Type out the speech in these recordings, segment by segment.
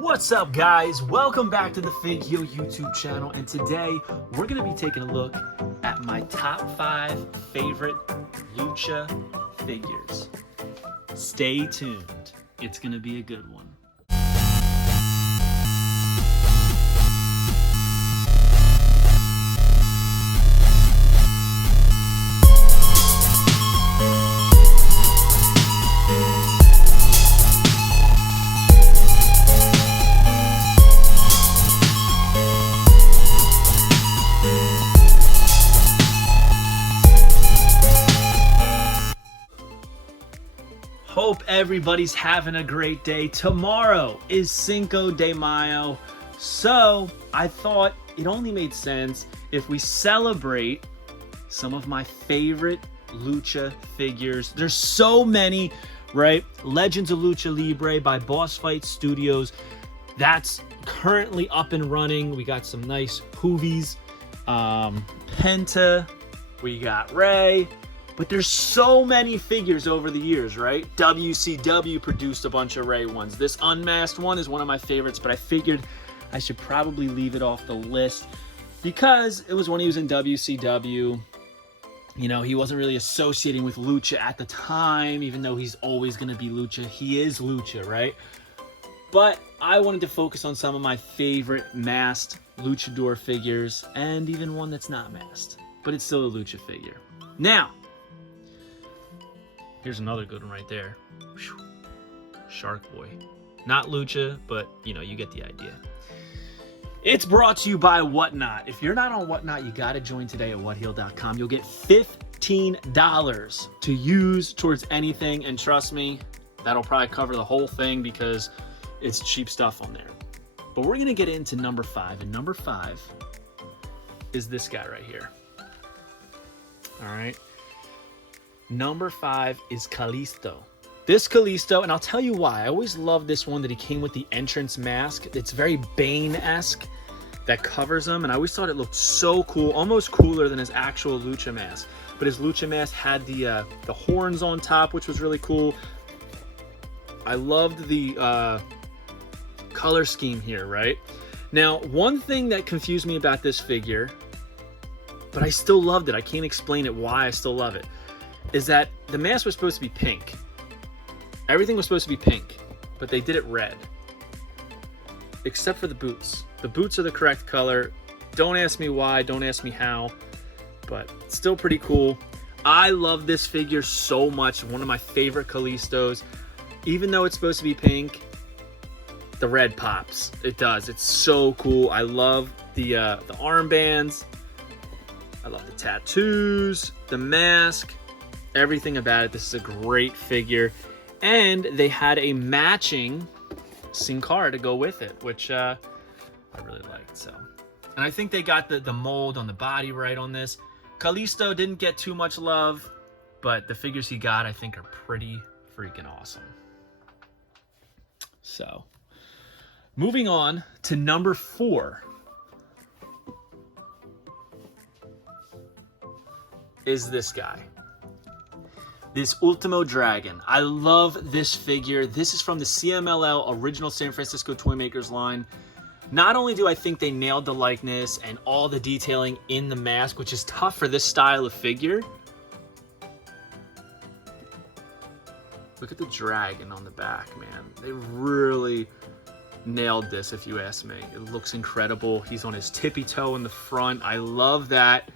What's up, guys? Welcome back to the Figio YouTube channel, and today we're going to be taking a look at my top 5 favorite Lucha figures. Stay tuned. It's going to be a good one. Hope everybody's having a great day. Tomorrow is Cinco de Mayo, so I thought it only made sense if we celebrate some of my favorite Lucha figures. There's so many, right? Legends of Lucha Libre by Boss Fight Studios. That's currently up and running. We got some nice Hoovies. Penta. We got Rey. But there's so many figures over the years, right? WCW produced a bunch of Rey ones. This unmasked one is one of my favorites, but I figured I should probably leave it off the list because it was when he was in WCW. You know, he wasn't really associating with Lucha at the time, even though he's always going to be Lucha. He is Lucha, right? But I wanted to focus on some of my favorite masked Luchadore figures, and even one that's not masked, but it's still a Lucha figure. Now, here's another good one right there. Whew. Shark Boy. Not Lucha, but, you know, you get the idea. It's brought to you by Whatnot. If you're not on Whatnot, you got to join today at whatheal.com. You'll get $15 to use towards anything, and trust me, that'll probably cover the whole thing because it's cheap stuff on there. But we're going to get into number 5, and number 5 is this guy right here. All right. Number 5 is Kalisto. This Kalisto, and I'll tell you why. I always love this one that he came with the entrance mask. It's very Bane-esque that covers him, and I always thought it looked so cool, almost cooler than his actual Lucha mask. But his Lucha mask had the horns on top, which was really cool. I loved the color scheme here, right? Now, one thing that confused me about this figure, but I still loved it. I can't explain it why I still love it. Is that the mask was supposed to be pink. Everything was supposed to be pink, but they did it red. Except for the boots. The boots are the correct color. Don't ask me why, don't ask me how, but still pretty cool. I love this figure so much. One of my favorite Kalistos. Even though it's supposed to be pink, the red pops. It does. It's so cool. I love the armbands. I love the tattoos, the mask. Everything about it. This is a great figure, and they had a matching Sin Cara to go with it, which I really liked. So, and I think they got the mold on the body right on this. Kalisto didn't get too much love, but the figures he got I think are pretty freaking awesome. So, moving on to number 4 is this guy. This Ultimo Dragon. I love this figure. This is from the CMLL original San Francisco Toymakers line. Not only do I think they nailed the likeness and all the detailing in the mask, which is tough for this style of figure. Look at the dragon on the back, man. They really nailed this, if you ask me. It looks incredible. He's on his tippy toe in the front. I love that.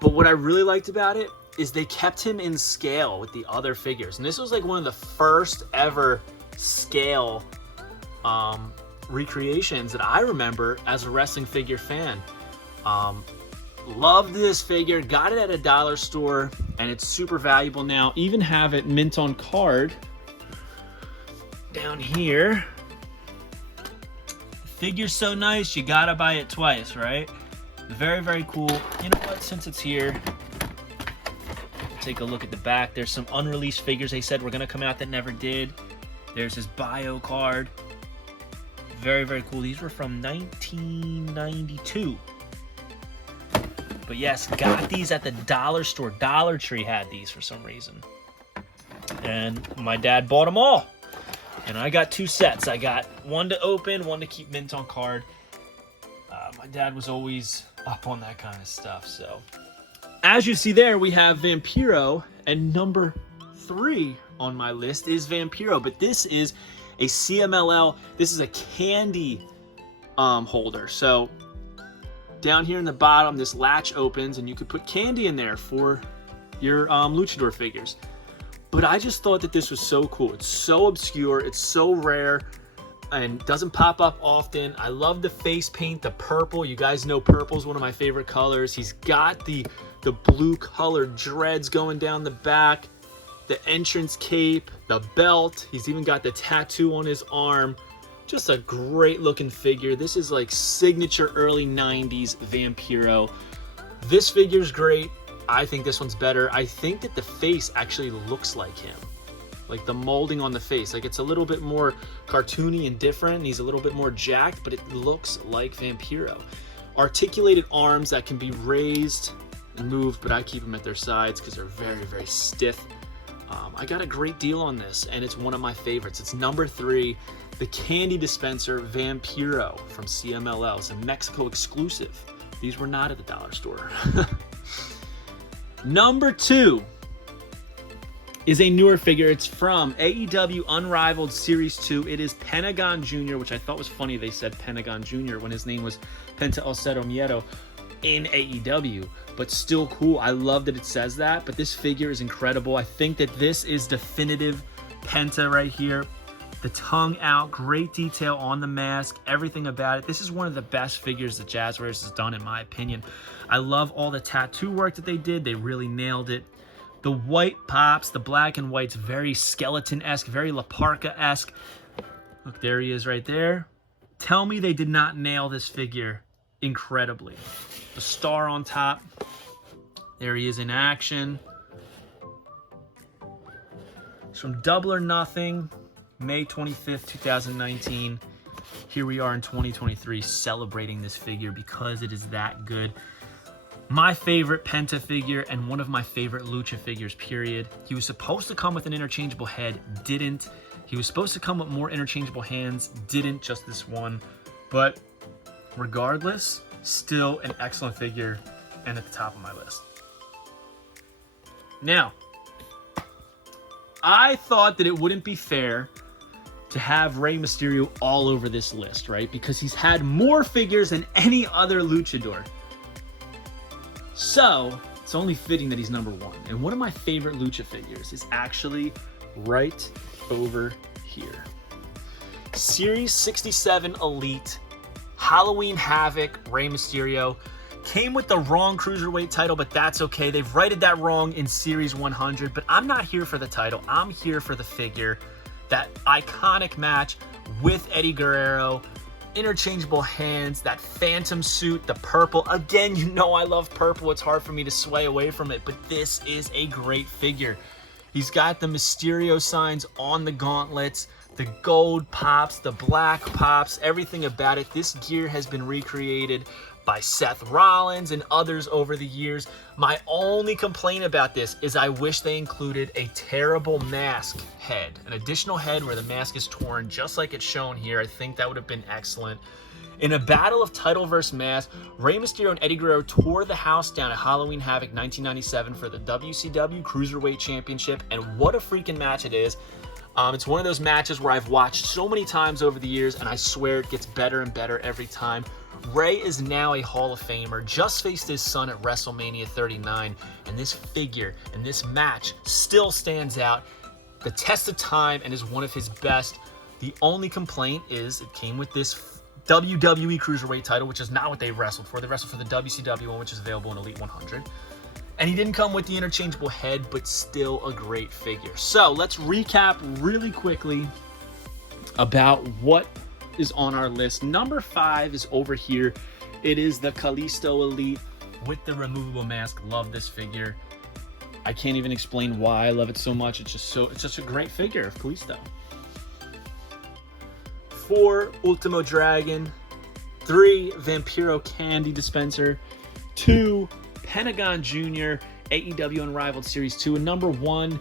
But what I really liked about it is they kept him in scale with the other figures. And this was like one of the first ever scale recreations that I remember as a wrestling figure fan. Loved this figure, got it at a dollar store, and it's super valuable now. Even have it mint on card down here. The figure's so nice, you gotta buy it twice, right? Very, very cool. You know what, since it's here, take a look at the back. There's some unreleased figures they said were going to come out that never did. There's his bio card. Very, very cool. These were from 1992. But yes, got these at the dollar store. Dollar Tree had these for some reason. And my dad bought them all. And I got 2 sets. I got one to open, one to keep mint on card. My dad was always up on that kind of stuff. So, as you see there, we have Vampiro, and number 3 on my list is Vampiro. But this is a CMLL. This is a candy holder. So, down here in the bottom, this latch opens, and you could put candy in there for your Luchadore figures. But I just thought that this was so cool. It's so obscure, it's so rare, and doesn't pop up often. I love the face paint, the purple. You guys know purple is one of my favorite colors. He's got the blue colored dreads going down the back, the entrance cape, the belt. He's even got the tattoo on his arm. Just a great looking figure. This is like signature early 90s Vampiro. This figure's great. I think this one's better. I think that the face actually looks like him. Like the molding on the face. Like it's a little bit more cartoony and different. And he's a little bit more jacked, but it looks like Vampiro. Articulated arms that can be raised and moved, but I keep them at their sides because they're very, very stiff. I got a great deal on this, and it's one of my favorites. It's number 3, the candy dispenser Vampiro from CMLL. It's a Mexico exclusive. These were not at the dollar store. Number 2 is a newer figure. It's from AEW Unrivaled Series 2. It is Pentagon Jr., which I thought was funny they said Pentagon Jr. when his name was Penta El Cero Miedo in AEW. But still cool. I love that it says that. But this figure is incredible. I think that this is definitive Penta right here. The tongue out, great detail on the mask, everything about it. This is one of the best figures that Jazzwares has done, in my opinion. I love all the tattoo work that they did. They really nailed it. The white pops, the black and white's very skeleton-esque, very La Parka-esque. Look, there he is right there. Tell me they did not nail this figure incredibly. The star on top. There he is in action. It's from Double or Nothing. May 25th, 2019. Here we are in 2023 celebrating this figure because it is that good. My favorite Penta figure and one of my favorite Lucha figures, period. He was supposed to come with an interchangeable head, didn't. He was supposed to come with more interchangeable hands, didn't, just this one. But regardless, still an excellent figure and at the top of my list. Now, I thought that it wouldn't be fair to have Rey Mysterio all over this list, right? Because he's had more figures than any other luchador. So, it's only fitting that he's number 1. And one of my favorite Lucha figures is actually right over here. Series 67 Elite, Halloween Havoc, Rey Mysterio. Came with the wrong Cruiserweight title, but that's okay. They've righted that wrong in Series 100, but I'm not here for the title. I'm here for the figure. That iconic match with Eddie Guerrero, interchangeable hands, that phantom suit, the purple. Again, you know I love purple. It's hard for me to sway away from it, but this is a great figure. He's got the Mysterio signs on the gauntlets, the gold pops, the black pops, everything about it. This gear has been recreated by Seth Rollins and others over the years. My only complaint about this is I wish they included a terrible mask head, an additional head where the mask is torn, just like it's shown here. I think that would have been excellent. In a battle of title versus mask, Rey Mysterio and Eddie Guerrero tore the house down at Halloween Havoc 1997 for the WCW Cruiserweight Championship, and what a freaking match it is. It's one of those matches where I've watched so many times over the years, and I swear it gets better and better every time. Rey is now a Hall of Famer, just faced his son at WrestleMania 39, and this figure and this match still stands out the test of time and is one of his best. The only complaint is it came with this WWE Cruiserweight title, which is not what they wrestled for. They wrestled for the WCW one, which is available in Elite 100. And he didn't come with the interchangeable head, but still a great figure. So let's recap really quickly about what is on our list. Number 5 is over here. It is the Kalisto Elite with the removable mask. Love this figure. I can't even explain why I love it so much. It's just a great figure of Kalisto. 4, Ultimo Dragon. 3, Vampiro Candy Dispenser. 2, Pentagon Jr., AEW Unrivaled Series 2. And number 1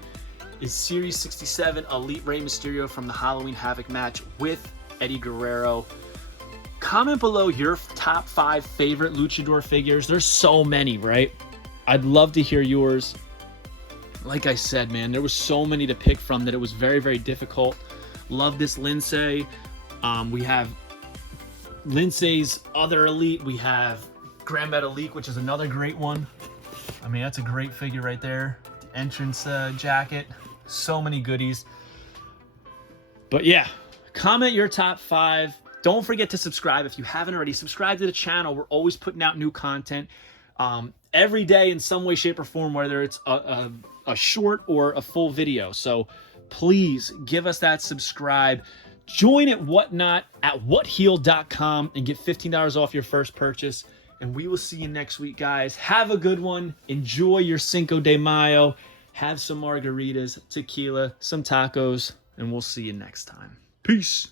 is Series 67 Elite Rey Mysterio from the Halloween Havoc match with Eddie Guerrero. Comment below your top 5 favorite Luchadore figures. There's so many, right? I'd love to hear yours. Like I said, man, there was so many to pick from that it was very, very difficult. Love this Lindsay. We have Lindsay's other Elite. We have Grand Metalik, which is another great one. I mean, that's a great figure right there. The entrance jacket. So many goodies. But yeah, comment your top 5. Don't forget to subscribe if you haven't already. Subscribe to the channel. We're always putting out new content every day in some way, shape, or form, whether it's a short or a full video. So please give us that subscribe. Join at Whatnot at whatheal.com and get $15 off your first purchase. And we will see you next week, guys. Have a good one. Enjoy your Cinco de Mayo. Have some margaritas, tequila, some tacos, and we'll see you next time. Peace.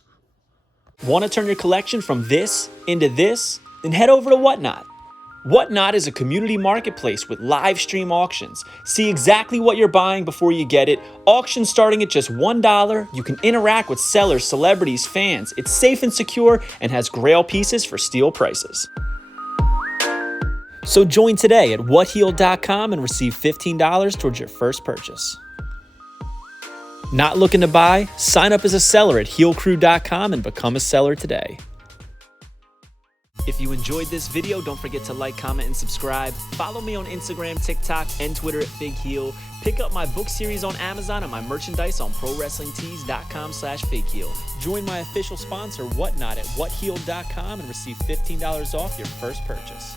Want to turn your collection from this into this? Then head over to Whatnot. Whatnot is a community marketplace with live stream auctions. See exactly what you're buying before you get it. Auctions starting at just $1. You can interact with sellers, celebrities, fans. It's safe and secure and has grail pieces for steal prices. So join today at whatheal.com and receive $15 towards your first purchase. Not looking to buy? Sign up as a seller at heelcrew.com and become a seller today. If you enjoyed this video, don't forget to like, comment, and subscribe. Follow me on Instagram, TikTok, and Twitter at FigHeel. Pick up my book series on Amazon and my merchandise on ProWrestlingTees.com/FigHeel. Join my official sponsor, Whatnot, at whatheal.com and receive $15 off your first purchase.